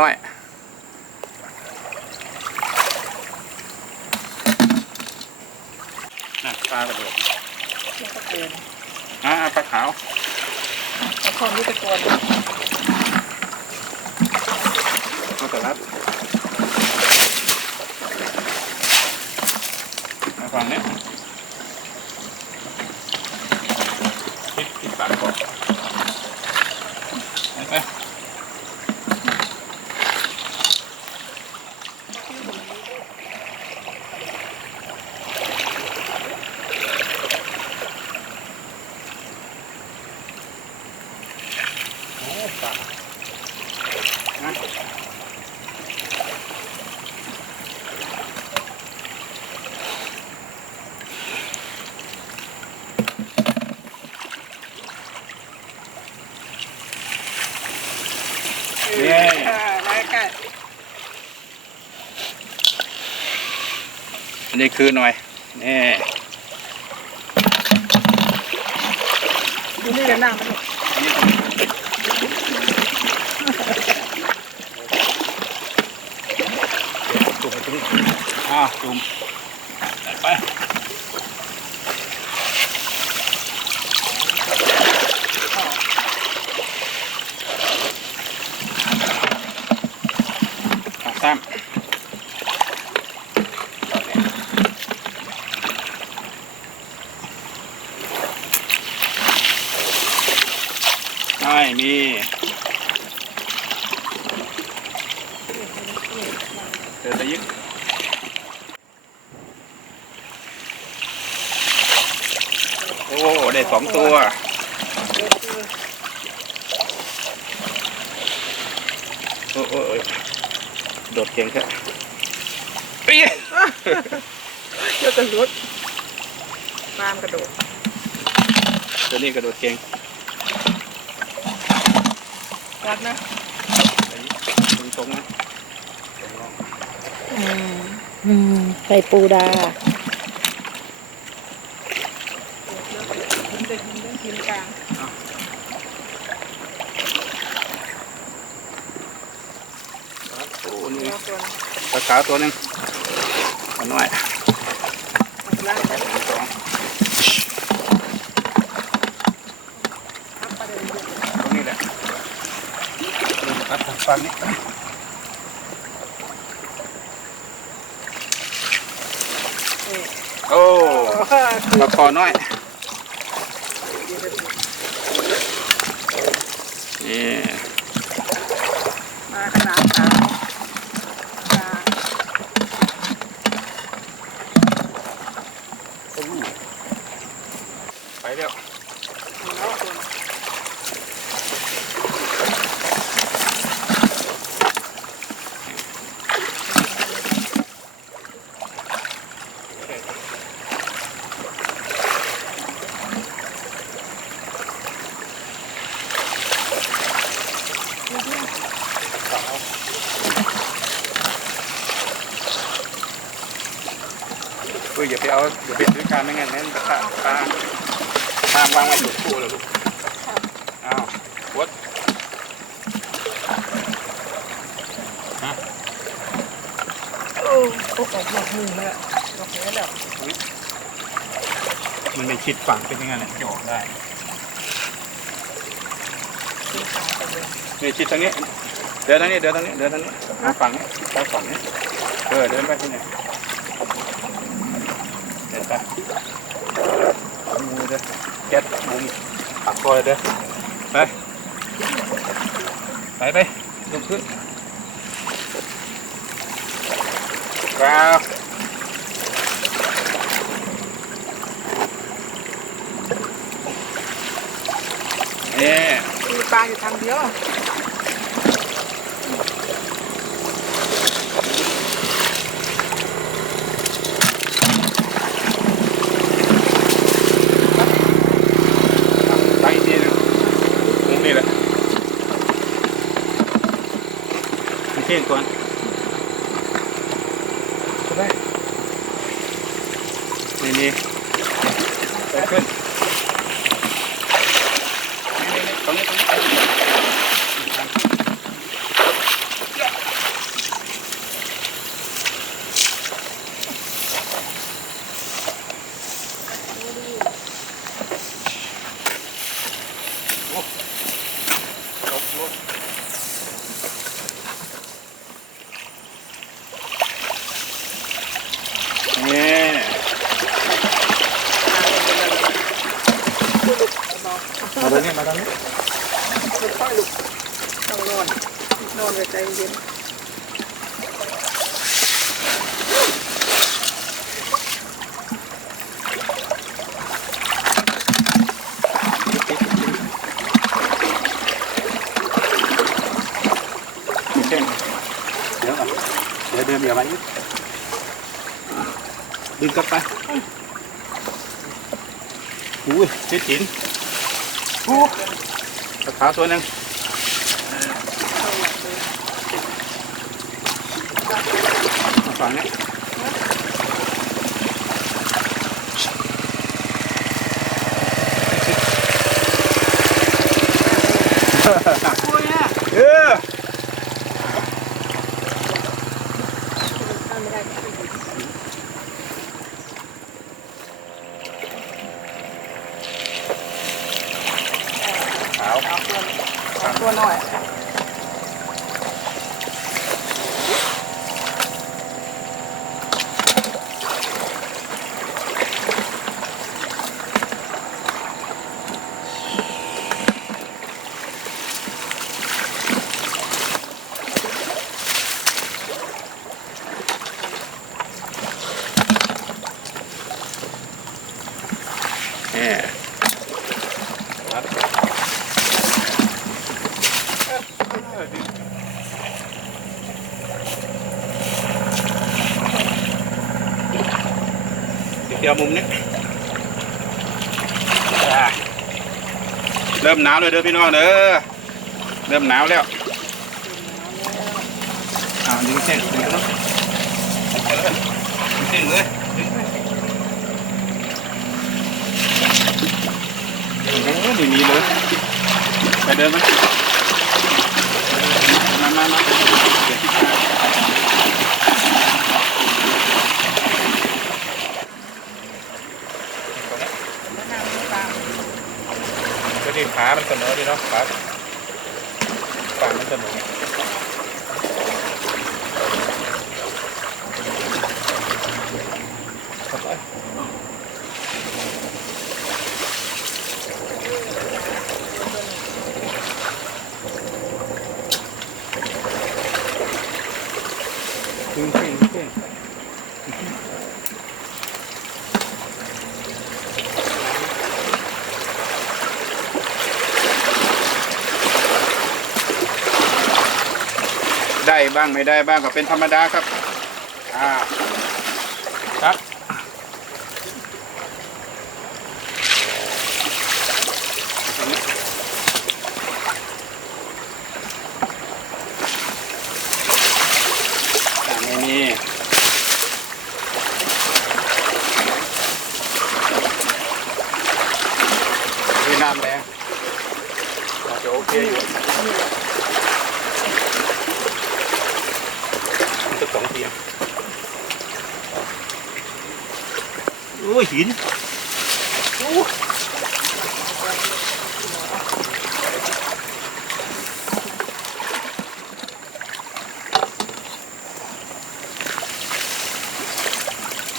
น้อยน่ะปลากระโดดนี่ก็เกินอ่าปลาขาวแล้วคนที่ตะโกนมาตลัดมาฟังเนี้ยปิดปิดปากก่อนไปไปโอ้ปลานะ เย้มาใกล้ อันนี้คือหน่อยนี่ดูนี่เลยนั่งมันอันนี้จุ่มไปตรงนี้อ่าจุ่มไปอะซ้ำไม่มีเดินตะยึก โอ้ได้สองตัวโอ้โอ้โอ้ยโดดเก่งแค่เอ้ยเดี๋ยวจะรุดตามกระโดด ตัวนี้กระโดดเก่งรัดนะตรงตรงๆนะ อืม อืมไข่ปูดา มันจะยิงต้องกินกลาง โอ้นี่ รอบตัว ปลา ขาวตัวหนึงตัวน้อยนล่างหนึ่งสองทับประนตรงนี้แหละตัดทางฝั่งนี้โอ้ปลาคอน้อยนี่ มาขนาดขาวตา ไปแล้ว แล้วตัว เฮ้ยอย่าไปเอาอย่าไปซื้อการไม่งั้นนั่นปลาปลาปลา วางไว้ถูกคู่เลยลูกอ้าววัดโอ้โอ้กับหลอกมือเลยหลอกเนี้ยแล้วมันไม่ชิดฝั่งเป็นยังไงเนี่ยจะออกได้ตีขาไปเลยนี่ชิดทางนี้ เดินทางนี้ เดินทางนี้ เดินทางนี้มาฝั่งนี้ไปฝั่งนี้ เออ เดินไปที่นี่เดินไปมือเด้อ แก๊สมุมปักคอยเด้อไป ไปไปลงขึ้นกราวนี่มีปลาอยู่ทางเดียว ไปอีกทีหนึงมุมนี้แหละ มันเที่ยงก่อนก็ได้นี่นี่ไปขึ้นนี่นี่นี่ตรงนี้ตรงนี้ เดินนี่มาทางนี้ ค่อยๆลูกต้องนอ นนอนกับใจเย็นเส้นเดี๋ยวก่อนเดี๋ยวเดินเดี๋ยวมาอีกดึงกลับไปอุ้ยเจ็ดหินโอ้กระถาตัวหนึง ฝั่งนี้เออถ้าไม่ได้ก็ไปอยู่ข เดี๋ยวมุมนี้เริ่มหนาวเลยเด้อพี่น้องเด้อเริ่มหนาวแล้วอ่าดึงเส้นดึงเนาะดึงเส้นเลยดึงเลย โอ้โหไม่มีเลยไปเดินไหมมามาเดี๋ยวที่ขาก็ดีขามันเสมอดีเนาะขาฝั่งมันเสมอดึงเส้นดึงเส้น ได้บ้างไม่ได้บ้างก็เป็นธรรมดาครับอ่าครับอ่าไม่มีมีน้ำแรงอาจจะโอเคอยู่มันจะ สองเตียงโอ้ยหินโอ้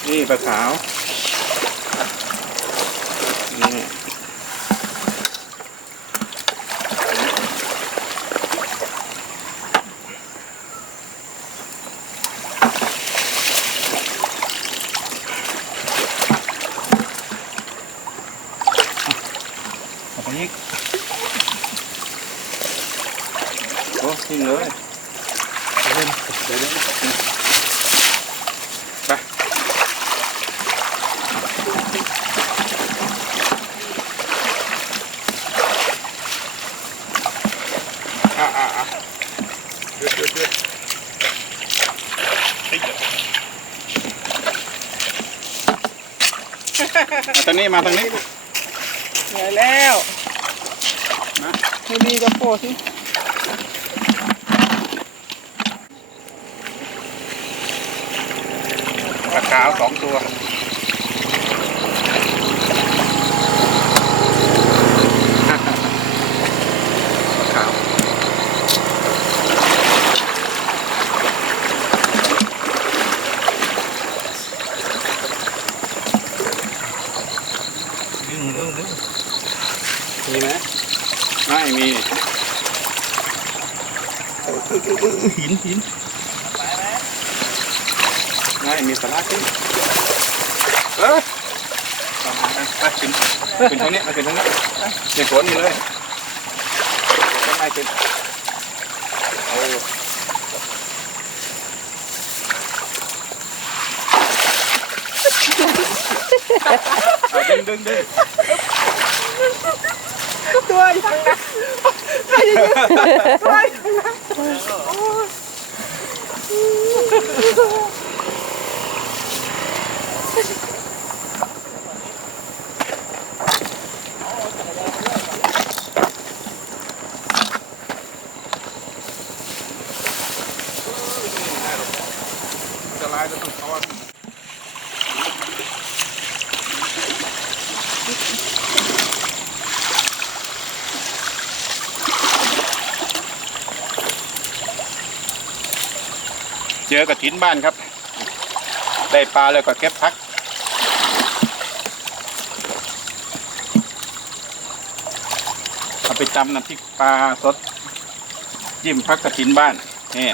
นี่ปลาขาวนี่เอาไปอีกโอ้ทิ้งเลยเดี๋ยวเล่นเดี๋ยวเล่นไป อะอะอะหยุดหยุดหยุดเฮ้ย มาทางนี้มาทางนี้เหนื่อยแล้วมาไม่ดีจะโปรสิปลาขาวสองตัวปลาขาวดึงดึงดึงมีไหม ไม่มีเออเออเอ อเออหินหินไม่มีสาระขึ้นเออเอาไปไปขึ้นขึ้นตรงนี้มาขึ้นตรงนี้ในสวนนี่เลยไม่ให้ขึ้นเออเอาดึงดึงดึงตัวอยู่ทางนั้นตัวอยู่ Oh, เจอกระถินบ้านครับ ได้ปลาแล้วก็เก็บพัก เอาไปจำน้ำพริกปลาสดจิ้มพักกระถินบ้านนี่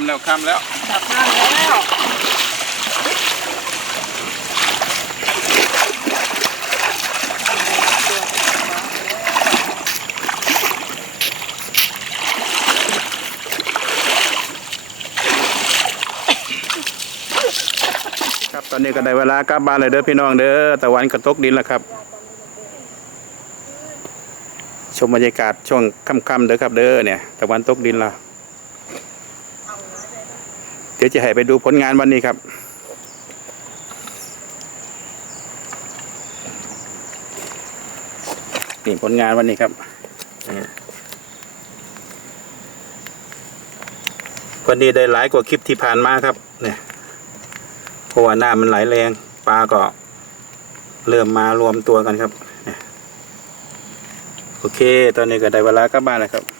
ำแล้วคำแล้วจับมาแล้วครับตอนนี้ก็ได้เวลากลับบ้านเลยเด้อพี่น้องเด้อตะวันก็ตกดินแล้วครับ ชมบรรยากาศช่วงค่ำๆเด้อครับเด้อเนี่ยตะวันตกดินและ ดี๋ยวจะให้ไปดูผลงานวันนี้ครับนี่ผลงานวันนี้ครับวันนี้ได้หลายกว่าคลิปที่ผ่านมาครับ เนี่ยเพราะว่าน้ำมันไหลแรงปลาก็เริ่มมารวมตัวกันครับ โอเค ตอนนี้ก็ได้เวลากลับบ้านแล้วครับ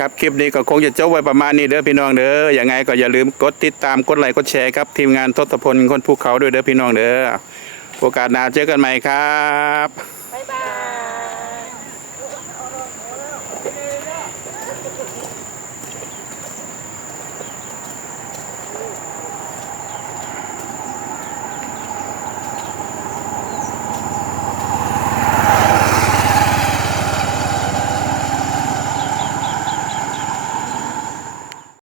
ครับ คลิปนี้ก็คงจะจบไว้ประมาณนี้เด้อพี่น้องเด้ออย่างไงก็อย่าลืมกดติดตามกดไลค์กดแชร์ครับ ทีมงานทศพลคนภูเขาด้วยเด้อพี่น้องเด้อโอกาสหน้าเจอกันใหม่ครับ